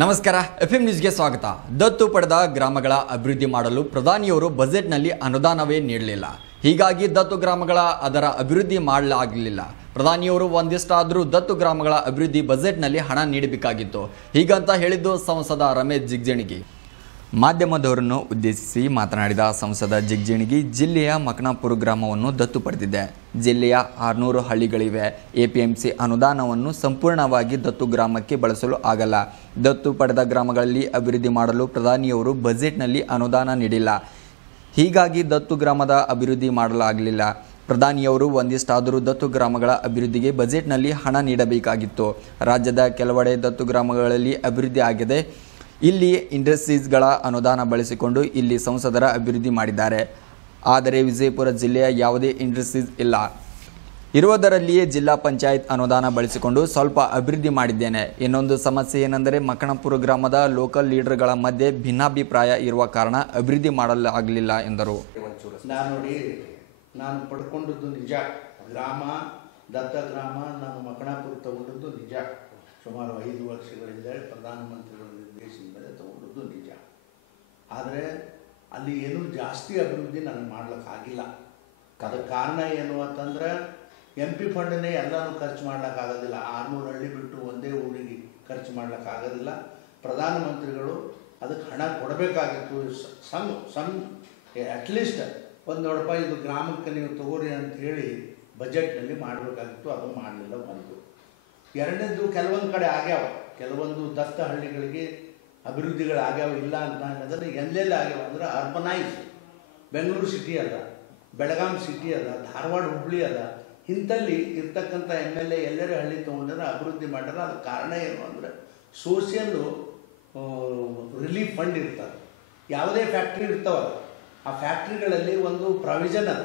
ನಮಸ್ಕಾರ F M ನ್ಯೂಸ್ಗೆ ಸ್ವಾಗತ. ದತ್ತು ಪಡೆದ ಗ್ರಾಮಗಳ ಅಭಿವೃದ್ಧಿ ಮಾಡಲು ಪ್ರಧಾನಿಯವರು ಬಜೆಟ್ನಲ್ಲಿ ಅನುದಾನವೇ ನೀಡಲಿಲ್ಲ. ಹೀಗಾಗಿ ದತ್ತು ಗ್ರಾಮಗಳ ಅದರ ಅಭಿವೃದ್ಧಿ ಮಾಡಲಾಗಲಿಲ್ಲ. ಪ್ರಧಾನಿಯವರು ಒಂದಿಷ್ಟಾದರೂ ದತ್ತು ಗ್ರಾಮಗಳ ಅಭಿವೃದ್ಧಿ ಬಜೆಟ್ನಲ್ಲಿ ಹಣ ನೀಡಬೇಕಾಗಿತ್ತು. ಹೀಗಂತ ಹೇಳಿದ್ದು ಸಂಸದ ರಮೇಶ್ ಜಿಗ್ಜಣಿಗಿ. ಮಾಧ್ಯಮದವರನ್ನು ಉದ್ದೇಶಿಸಿ ಮಾತನಾಡಿದ ಸಂಸದ ಜಿಗ್ಜಿಣಗಿ, ಜಿಲ್ಲೆಯ ಮಕನಾಪುರ ಗ್ರಾಮವನ್ನು ದತ್ತು ಪಡೆದಿದೆ. ಜಿಲ್ಲೆಯ ಆರುನೂರು ಹಳ್ಳಿಗಳಿವೆ. ಎಪಿಎಂಸಿ ಅನುದಾನವನ್ನು ಸಂಪೂರ್ಣವಾಗಿ ದತ್ತು ಗ್ರಾಮಕ್ಕೆ ಬಳಸಲು ಆಗಲ್ಲ. ದತ್ತು ಪಡೆದ ಗ್ರಾಮಗಳಲ್ಲಿ ಅಭಿವೃದ್ಧಿ ಮಾಡಲು ಪ್ರಧಾನಿಯವರು ಬಜೆಟ್ನಲ್ಲಿ ಅನುದಾನ ನೀಡಿಲ್ಲ. ಹೀಗಾಗಿ ದತ್ತು ಗ್ರಾಮದ ಅಭಿವೃದ್ಧಿ ಮಾಡಲಾಗಲಿಲ್ಲ. ಪ್ರಧಾನಿಯವರು ಒಂದಿಷ್ಟಾದರೂ ದತ್ತು ಗ್ರಾಮಗಳ ಅಭಿವೃದ್ಧಿಗೆ ಬಜೆಟ್ನಲ್ಲಿ ಹಣ ನೀಡಬೇಕಾಗಿತ್ತು. ರಾಜ್ಯದ ಕೆಲವೆಡೆ ದತ್ತು ಗ್ರಾಮಗಳಲ್ಲಿ ಅಭಿವೃದ್ಧಿ ಆಗಿದೆ ಇಲ್ಲಿ ಇಂಡಸ್ಟ್ರೀಸ್ಗಳ ಅನುದಾನ ಬಳಸಿಕೊಂಡು ಇಲ್ಲಿ ಸಂಸದರ ಅಭಿವೃದ್ಧಿ ಮಾಡಿದ್ದಾರೆ. ಆದರೆ ವಿಜಯಪುರ ಜಿಲ್ಲೆಯ ಯಾವುದೇ ಇಂಡಸ್ಟ್ರೀಸ್ ಇಲ್ಲ. ಇರುವುದರಲ್ಲಿಯೇ ಜಿಲ್ಲಾ ಪಂಚಾಯತ್ ಅನುದಾನ ಬಳಸಿಕೊಂಡು ಸ್ವಲ್ಪ ಅಭಿವೃದ್ಧಿ ಮಾಡಿದ್ದೇನೆ. ಇನ್ನೊಂದು ಸಮಸ್ಯೆ ಏನೆಂದರೆ ಮಕಣಪುರ ಗ್ರಾಮದ ಲೋಕಲ್ ಲೀಡರ್ಗಳ ಮಧ್ಯೆ ಭಿನ್ನಾಭಿಪ್ರಾಯ ಇರುವ ಕಾರಣ ಅಭಿವೃದ್ಧಿ ಮಾಡಲಾಗಲಿಲ್ಲ ಎಂದರು. ನಾನು ಪಡ್ಕೊಂಡದ್ದು ನಿಜ. ಗ್ರಾಮ, ದತ್ತ ಗ್ರಾಮ, ನಾನು ತಗೊಂಡದ್ದು ನಿಜ. ಸುಮಾರು ಐದು ವರ್ಷಗಳಿಂದ ಪ್ರಧಾನಮಂತ್ರಿಗಳ ನಿರ್ದೇಶನದ ಮೇಲೆ ತಗೊಂಡದ್ದು ನಿಜ. ಆದರೆ ಅಲ್ಲಿ ಏನೂ ಜಾಸ್ತಿ ಅಭಿವೃದ್ಧಿ ನನಗೆ ಮಾಡ್ಲಿಕ್ಕಾಗಿಲ್ಲ ಅದಕ್ಕೆ ಕಾರಣ ಏನು ಅಂತಂದ್ರೆ ಎಂ ಪಿ ಫಂಡನ್ನೇ ಎಲ್ಲನೂ ಖರ್ಚು ಮಾಡ್ಲಿಕ್ಕಾಗೋದಿಲ್ಲ ಆರುನೂರು ಹಳ್ಳಿ ಬಿಟ್ಟು ಒಂದೇ ಊರಿಗೆ ಖರ್ಚು ಮಾಡ್ಲಿಕ್ಕಾಗೋದಿಲ್ಲ ಪ್ರಧಾನಮಂತ್ರಿಗಳು ಅದಕ್ಕೆ ಹಣ ಕೊಡಬೇಕಾಗಿತ್ತು. ಸಮ್ ಸಮ್ ಅಟ್ಲೀಸ್ಟ್ ಒಂದು ನೋಡಪ್ಪ, ಇದು ಗ್ರಾಮಕ್ಕೆ ನೀವು ತಗೋರಿ ಅಂತ ಹೇಳಿ ಬಜೆಟ್ನಲ್ಲಿ ಮಾಡಬೇಕಾಗಿತ್ತು. ಅದು ಮಾಡಲಿಲ್ಲ ಒಂದು. ಎರಡನೇದು ಕೆಲವೊಂದು ಕಡೆ ಆಗ್ಯಾವ. ಕೆಲವೊಂದು ದತ್ತ ಹಳ್ಳಿಗಳಿಗೆ ಅಭಿವೃದ್ಧಿಗಳು ಆಗ್ಯಾವ ಇಲ್ಲ ಅಂತ ಅನ್ನೋದನ್ನು ಎಲ್ಲೆಲ್ಲಿ ಆಗ್ಯಾವ ಅಂದ್ರೆ ಅರ್ಬನೈಸ್. ಬೆಂಗಳೂರು ಸಿಟಿ ಅದ, ಬೆಳಗಾಂ ಸಿಟಿ ಅದ, ಧಾರವಾಡ ಹುಬ್ಳಿ ಅದ. ಇಂಥಲ್ಲಿ ಇರ್ತಕ್ಕಂಥ ಎಂ ಎಲ್ ಎ ಎಲ್ಲರೂ ಹಳ್ಳಿ ತೊಗೊಂಡ್ರೆ ಅಭಿವೃದ್ಧಿ ಮಾಡ್ಯಾರ. ಅದಕ್ಕೆ ಕಾರಣ ಏನು ಅಂದರೆ ಸೋಷಿಯಲ್ಲು ರಿಲೀಫ್ ಫಂಡ್ ಇರ್ತದೆ ಯಾವುದೇ ಫ್ಯಾಕ್ಟ್ರಿ ಇರ್ತಾವಲ್ಲ ಆ ಫ್ಯಾಕ್ಟ್ರಿಗಳಲ್ಲಿ ಒಂದು ಪ್ರಾವಿಷನ್ ಅದ.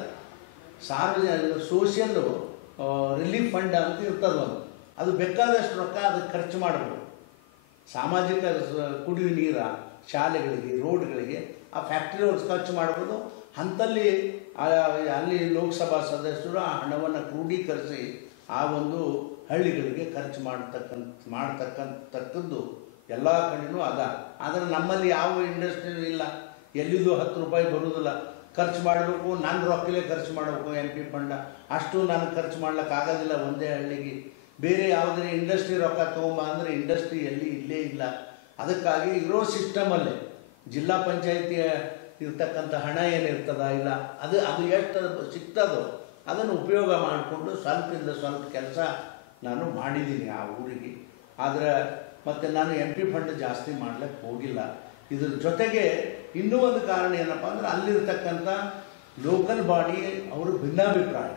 ಸಾರ್ವಜನಿಕ ಸೋಷಿಯಲ್ಲು ರಿಲೀಫ್ ಫಂಡ್ ಅಂತ ಇರ್ತದೆ ಒಂದು. ಅದು ಬೇಕಾದಷ್ಟು ರೊಕ್ಕ ಅದಕ್ಕೆ ಖರ್ಚು ಮಾಡಬಹುದು ಸಾಮಾಜಿಕ ಕುಡಿಯುವ ನೀರ, ಶಾಲೆಗಳಿಗೆ, ರೋಡ್ಗಳಿಗೆ ಆ ಫ್ಯಾಕ್ಟ್ರಿ ಅವ್ರು ಖರ್ಚು ಮಾಡ್ಬೋದು. ಅಂಥಲ್ಲಿ ಅಲ್ಲಿ ಲೋಕಸಭಾ ಸದಸ್ಯರು ಆ ಹಣವನ್ನು ಕ್ರೋಢೀಕರಿಸಿ ಆ ಒಂದು ಹಳ್ಳಿಗಳಿಗೆ ಖರ್ಚು ಮಾಡ್ತಕ್ಕಂಥ, ಮಾಡ್ತಕ್ಕಂಥದ್ದು ಎಲ್ಲ ಕಡೆಯೂ ಅದ. ಆದರೆ ನಮ್ಮಲ್ಲಿ ಯಾವ ಇಂಡಸ್ಟ್ರಿ ಇಲ್ಲ. ಎಲ್ಲಿದು ಹತ್ತು ರೂಪಾಯಿ ಬರುವುದಿಲ್ಲ ಖರ್ಚು ಮಾಡಬೇಕು ನನ್ನ ರೊಕ್ಕಲೇ ಖರ್ಚು ಮಾಡಬೇಕು ಎಂ ಪಿ ಫಂಡ ಅಷ್ಟು ನಾನು ಖರ್ಚು ಮಾಡ್ಲಿಕ್ಕೆ ಆಗೋದಿಲ್ಲ ಒಂದೇ ಹಳ್ಳಿಗೆ. ಬೇರೆ ಯಾವುದೇ ಇಂಡಸ್ಟ್ರಿ ರೊಕ್ಕ ತೊಗೊಂಬ ಅಂದರೆ ಇಂಡಸ್ಟ್ರಿ ಎಲ್ಲಿ ಇಲ್ಲೇ ಇಲ್ಲ. ಅದಕ್ಕಾಗಿ ಇರೋ ಸಿಸ್ಟಮಲ್ಲೇ ಜಿಲ್ಲಾ ಪಂಚಾಯಿತಿಯ ಇರ್ತಕ್ಕಂಥ ಹಣ ಏನಿರ್ತದ ಇಲ್ಲ, ಅದು ಅದು ಎಷ್ಟು ಸಿಗ್ತದೋ ಅದನ್ನು ಉಪಯೋಗ ಮಾಡಿಕೊಂಡು ಸ್ವಲ್ಪದಿಂದ ಸ್ವಲ್ಪ ಕೆಲಸ ನಾನು ಮಾಡಿದ್ದೀನಿ ಆ ಊರಿಗೆ. ಆದರೆ ಮತ್ತು ನಾನು ಎಂ ಪಿ ಫಂಡ್ ಜಾಸ್ತಿ ಮಾಡಲಿಕ್ಕೆ ಹೋಗಿಲ್ಲ. ಇದ್ರ ಜೊತೆಗೆ ಇನ್ನೂ ಒಂದು ಕಾರಣ ಏನಪ್ಪ ಅಂದ್ರೆ ಅಲ್ಲಿರ್ತಕ್ಕಂಥ ಲೋಕಲ್ ಬಾಡಿ ಅವರು ಭಿನ್ನಾಭಿಪ್ರಾಯ.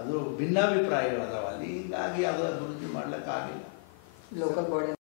ಅದು ಭಿನ್ನಾಭಿಪ್ರಾಯಗಳದಾವ. ಅಲ್ಲಿ ಹೀಗಾಗಿ ಅದು ಅಭಿವೃದ್ಧಿ ಮಾಡ್ಲಿಕ್ಕಾಗಿಲ್ಲ. Local body